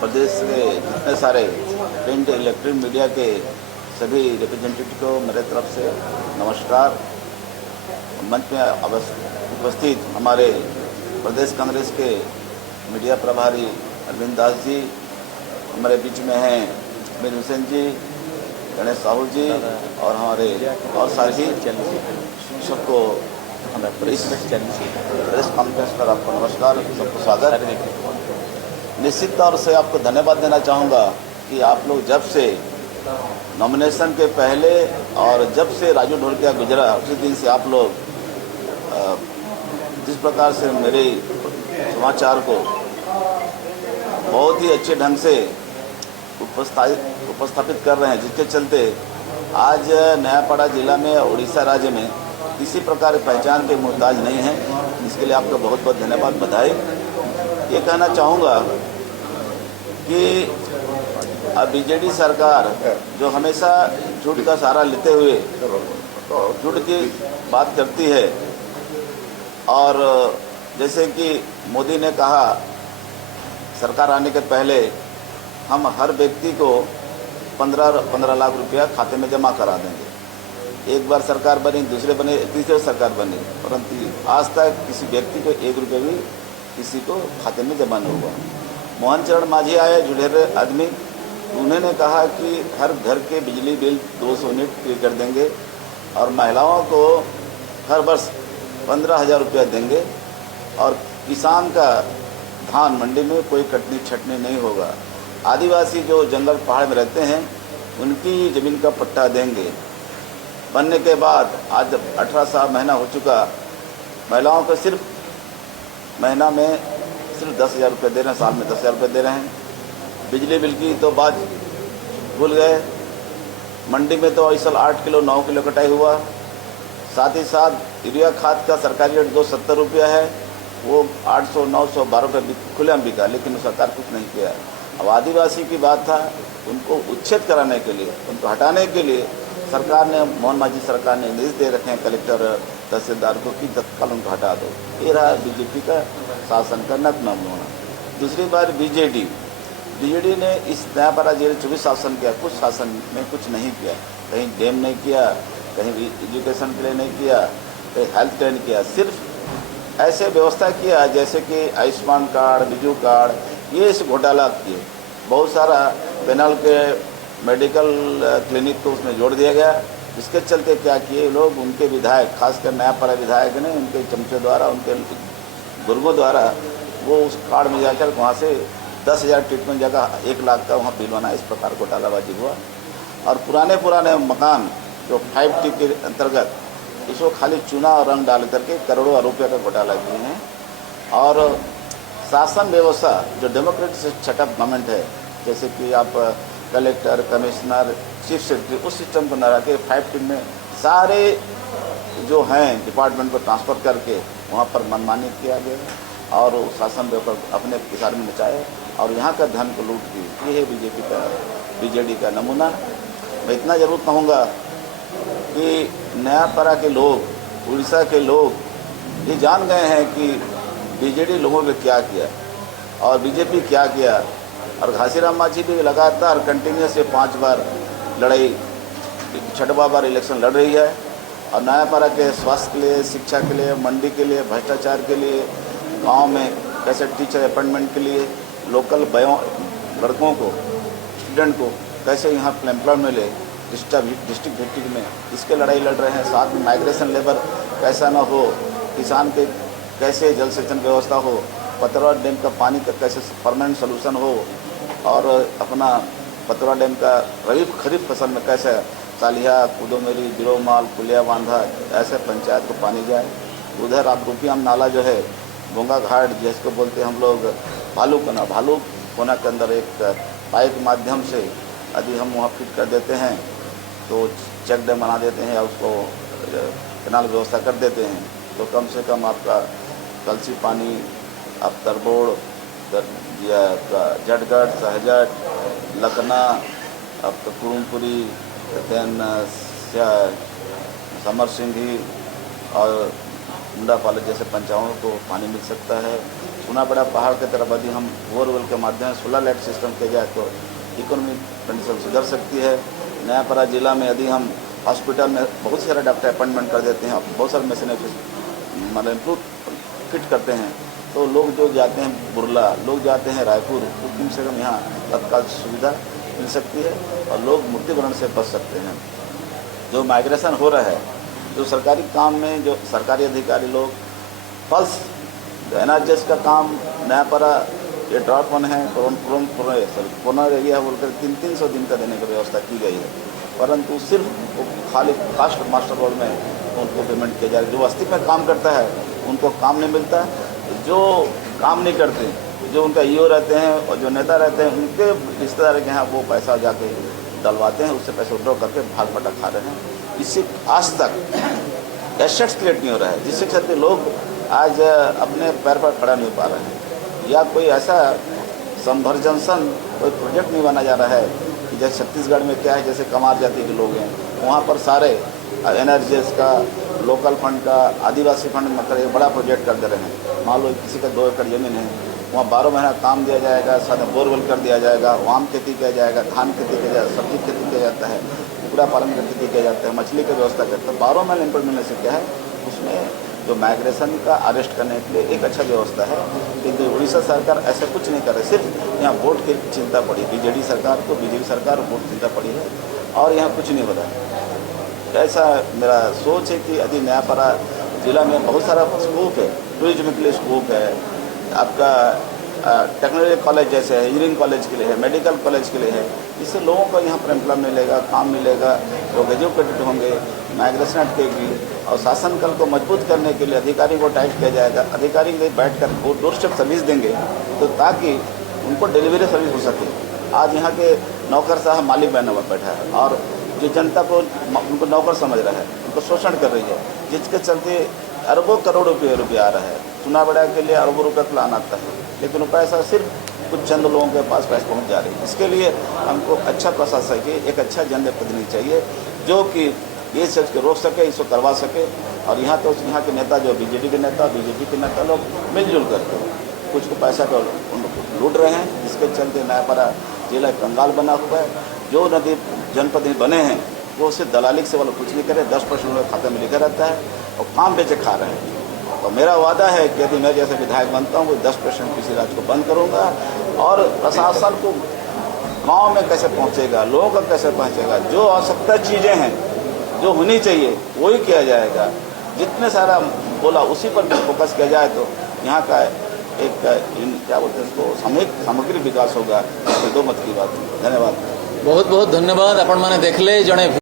प्रदेश के जितने सारे प्रिंट इलेक्ट्रॉनिक मीडिया के सभी रिप्रेजेंटेटिव को मेरे तरफ से नमस्कार। मंच में उपस्थित हमारे प्रदेश कांग्रेस के मीडिया प्रभारी अरविंद दास जी, हमारे बीच में हैं मीर हुसैन जी, गणेश साहू जी और हमारे और साथी सबको प्रेस कॉन्फ्रेंस पर आपको नमस्कार, सबको स्वागत। निश्चित तौर से आपको धन्यवाद देना चाहूँगा कि आप लोग जब से नॉमिनेशन के पहले और जब से राजू ढोलकिया गुजरा उसी दिन से आप लोग जिस प्रकार से मेरे समाचार को बहुत ही अच्छे ढंग से उपस्थापित कर रहे हैं, जिसके चलते आज नयापाड़ा जिला में उड़ीसा राज्य में किसी प्रकार की पहचान के मोहताज नहीं है। इसके लिए आपका बहुत बहुत धन्यवाद, बधाई। ये कहना चाहूँगा कि अब बीजेडी सरकार जो हमेशा झूठ का सहारा लेते हुए झूठ की बात करती है, और जैसे कि मोदी ने कहा सरकार आने के पहले हम हर व्यक्ति को 15 लाख रुपया खाते में जमा करा देंगे। एक बार सरकार बनी, दूसरे बने, तीसरे सरकार बनी, परंतु आज तक किसी व्यक्ति को 1 रुपये भी किसी को खाते में जमा नहीं हुआ। मोहन चरण मांझी आए, जुड़ेरे आदमी, उन्होंने कहा कि हर घर के बिजली बिल 200 यूनिट पे कर देंगे और महिलाओं को हर वर्ष 15,000 रुपया देंगे और किसान का धान मंडी में कोई कटनी छटनी नहीं होगा। आदिवासी जो जंगल पहाड़ में रहते हैं उनकी ज़मीन का पट्टा देंगे। बनने के बाद आज 18 महीना हो चुका, महिलाओं को सिर्फ महीना में सिर्फ 10,000 रुपये दे रहे हैं, साल में 10,000 रुपये दे रहे हैं। बिजली बिल की तो बात भूल गए। मंडी में तो इस साल 8 किलो 9 किलो कटाई हुआ। साथ ही साथ यूरिया खाद का सरकारी रेट 270 रुपया है, वो 800 900 12 रुपये खुलेआम बिका, लेकिन सरकार कुछ नहीं किया। अब आदिवासी की बात था, उनको उच्छेद कराने के लिए, उनको हटाने के लिए सरकार ने, मोहन मांझी सरकार ने निर्देश दे रखे हैं कलेक्टर तहसीलदार को कि तत्काल उनको हटा दो। ये रहा बीजेपी का शासन का नतमम होना। दूसरी बार बीजेडी ने इस नयापाड़ा जिले 24 शासन किया, कुछ शासन में कुछ नहीं किया। कहीं डैम नहीं किया, कहीं एजुकेशन के लिए नहीं किया, कहीं हेल्थ केयर नहीं किया। सिर्फ ऐसे व्यवस्था किया जैसे कि आयुष्मान कार्ड, बिजू कार्ड, ये इस घोटाला किए। बहुत सारा पेनल के मेडिकल क्लिनिक को उसमें जोड़ दिया गया। इसके चलते क्या किए लोग, उनके विधायक, खासकर नयापाड़ा विधायक ने उनके चमचे द्वारा, उनके गुर्गों द्वारा वो उस कार्ड में जाकर वहाँ से 10,000 ट्रीटमेंट जगह 1 लाख का वहाँ बिल बना। इस प्रकार घोटालाबाजी हुआ। और पुराने मकान जो 5T के अंतर्गत इसको खाली चूना और रंग डाल करके करोड़ों रुपये का घोटाला किए हैं। और शासन व्यवस्था जो डेमोक्रेटिक सेटअप गवर्नमेंट है, जैसे कि आप कलेक्टर, कमिश्नर, चीफ सेक्रेटरी, उस सिस्टम को न रख के 5T में सारे जो हैं डिपार्टमेंट को ट्रांसफ़र करके वहाँ पर मनमानी किया गया और शासन व्यवस्था अपने किसार में नचाए और यहाँ का धन को लूट की। ये है बीजेडी का नमूना। मैं इतना ज़रूर कहूँगा कि नयापाड़ा के लोग, उड़ीसा के लोग ये जान गए हैं कि बीजेडी लोगों ने क्या किया और बीजेपी क्या किया। और घासीराम मांझी भी लगातार कंटिन्यूस से 5 बार लड़ाई, 6वां बार इलेक्शन लड़ रही है। और नयापाड़ा के स्वास्थ्य के लिए, शिक्षा के लिए, मंडी के लिए, भ्रष्टाचार के लिए, गांव में कैसे टीचर अपॉइंटमेंट के लिए, लोकल लड़कों को, स्टूडेंट को कैसे यहाँ एम्प्लॉयमेंट मिले डिस्ट्रिक्ट में, इसके लड़ाई लड़ रहे हैं। साथ में माइग्रेशन लेबर कैसा ना हो, किसान के कैसे जल सेचन व्यवस्था हो, पतरवा डैम का पानी का कैसे परमानेंट सोल्यूशन हो, और अपना पतरवा डैम का रबी खरीफ फसल में कैसे सालिया, कुदोमेरी, बिरोमाल, पुलिया बांधा ऐसे पंचायत को पानी जाए। उधर आप रूपियाम नाला जो है, बोंगा घाट जिसको बोलते हैं हम लोग भालू कोना के अंदर एक पाइप माध्यम से यदि हम वहाँ फिट कर देते हैं तो चेक डैम बना देते हैं या उसको कैनाल व्यवस्था कर देते हैं, तो कम से कम आपका कलसी पानी, आप तरबोड़, जटगढ़, सहजट, लखना, आपका कुरुमपुरी, देन समर सिंघी और मुंडा कॉलेज जैसे पंचायतों को पानी मिल सकता है। सुनाबड़ा पहाड़ की तरफ यदि हम बोरवेल के माध्यम से सोलर लाइट सिस्टम किया जाए तो इकोनॉमिक कंडीशन सुधर सकती है। नयापड़ा जिला में यदि हम हॉस्पिटल में बहुत सारे डॉक्टर अपॉइंटमेंट कर देते हैं, बहुत सारे मशीनरी मतलब इम्प्रूव फिट करते हैं, तो लोग जो जाते हैं बुरला, लोग जाते हैं रायपुर, तो कम से कम यहाँ तत्काल सुविधा मिल सकती है और लोग मृत्युवरण से बच सकते हैं। जो माइग्रेशन हो रहा है, जो सरकारी काम में जो सरकारी अधिकारी लोग पल्स एनआरजीएस का काम नयापड़ा ये ड्रॉप वन है कोरोना एरिया बोलकर 300 दिन का देने की व्यवस्था की गई है, परंतु सिर्फ खाली कास्ट मास्टर रोल में उनको पेमेंट किया जा रहा है। जो बस्ती में काम करता है उनको काम नहीं मिलता, जो काम नहीं करते, जो उनका ईओ रहते हैं और जो नेता रहते हैं उनके रिश्तेदार के यहाँ वो पैसा जाके डलवाते हैं, उससे पैसे विड्रॉ करके भाग बटा खा रहे हैं। इससे आज तक एसेट्स क्रिएट नहीं हो रहा है, जिससे चलते लोग आज अपने पैर पर खड़ा नहीं पा रहे हैं। या कोई ऐसा संवर्जनसन कोई प्रोजेक्ट नहीं बना जा रहा है कि जैसे छत्तीसगढ़ में क्या है, जैसे कमार जाति के लोग हैं वहाँ पर सारे एनआरजीएस का, लोकल फंड का, आदिवासी फंड मतलब एक बड़ा प्रोजेक्ट कर दे रहे हैं। मान लो किसी का 2 एकड़ ज़मीन है, वहाँ 12 महीना काम दिया जाएगा, साथ में बोरवेल कर दिया जाएगा, आम खेती किया जाएगा, धान खेती किया जाएगा, सब्जी खेती किया जाता है, कुकुड़ा पालन का खेती किया जाता है, मछली की व्यवस्था करते हैं। 12 महीने इम्प्रूव मिलने से क्या है, उसमें जो माइग्रेशन का अरेस्ट करने के लिए एक अच्छा व्यवस्था है। लेकिन उड़ीसा सरकार ऐसा कुछ नहीं कर रही, सिर्फ यहाँ वोट की चिंता पड़ी, बीजेडी सरकार को, बीजेपी सरकार वोट चिंता पड़ी है और यहाँ कुछ नहीं हो रहा है। ऐसा मेरा सोच है कि यदि नयापड़ा जिला में बहुत सारा स्कोप है, टूरिज्म के लिए स्कोप है, आपका टेक्नोलॉजी कॉलेज जैसे है, इंजीनियरिंग कॉलेज के लिए है, मेडिकल कॉलेज के लिए है, इससे लोगों को यहाँ पर एम्प्लॉयमेंट मिलेगा, काम मिलेगा, लोग एजुकेटेड होंगे, माइग्रेशन अटकेगी और शासन कल को मजबूत करने के लिए अधिकारी को टाइट किया जाएगा। अधिकारी के बैठ कर वो डोर स्टेप सर्विस देंगे तो ताकि उनको डिलीवरी सर्विस हो सके। आज यहाँ के नौकर साहब मालिक बहना बैठा है और जो जनता को उनको नौकर समझ रहा है, उनको शोषण कर रही है, जिसके चलते अरबों करोड़ रुपये आ रहा है। सुनाबड़ा के लिए अरबों रुपये प्लान आता है, लेकिन वो पैसा सिर्फ कुछ चंद लोगों के पास पैसा पहुंच जा रही है। इसके लिए हमको अच्छा प्रशासक, एक अच्छा जनप्रतिनिधि चाहिए जो कि ये चीज़ को रोक सके, इसको करवा सके। और यहाँ तो यहाँ के नेता जो बीजेडी के नेता, बीजेपी के नेता लोग मिलजुल करके कुछ को पैसा को लूट रहे हैं, जिसके चलते नयापड़ा जिला कंगाल बना हुआ है। जो नदी जनप्रतिनिधि बने हैं वो सिर्फ दलाली से वालों कुछ नहीं करे, 10% उनके खाते में लिखा रहता है और काम बेचे खा रहे हैं। तो मेरा वादा है कि यदि मैं जैसे विधायक बनता हूँ, 10% किसी राज्य को बंद करूँगा और प्रशासन को गांव में कैसे पहुँचेगा, लोगों का कैसे पहुँचेगा, जो आवश्यकता चीज़ें हैं जो होनी चाहिए वही किया जाएगा। जितने सारा बोला उसी पर फोकस किया जाए तो यहाँ का एक क्या बोलते हैं उसको सामग्री विकास होगा। दो मत की बात। धन्यवाद। बहुत बहुत धन्यवाद। आपण मैंने देखले जड़े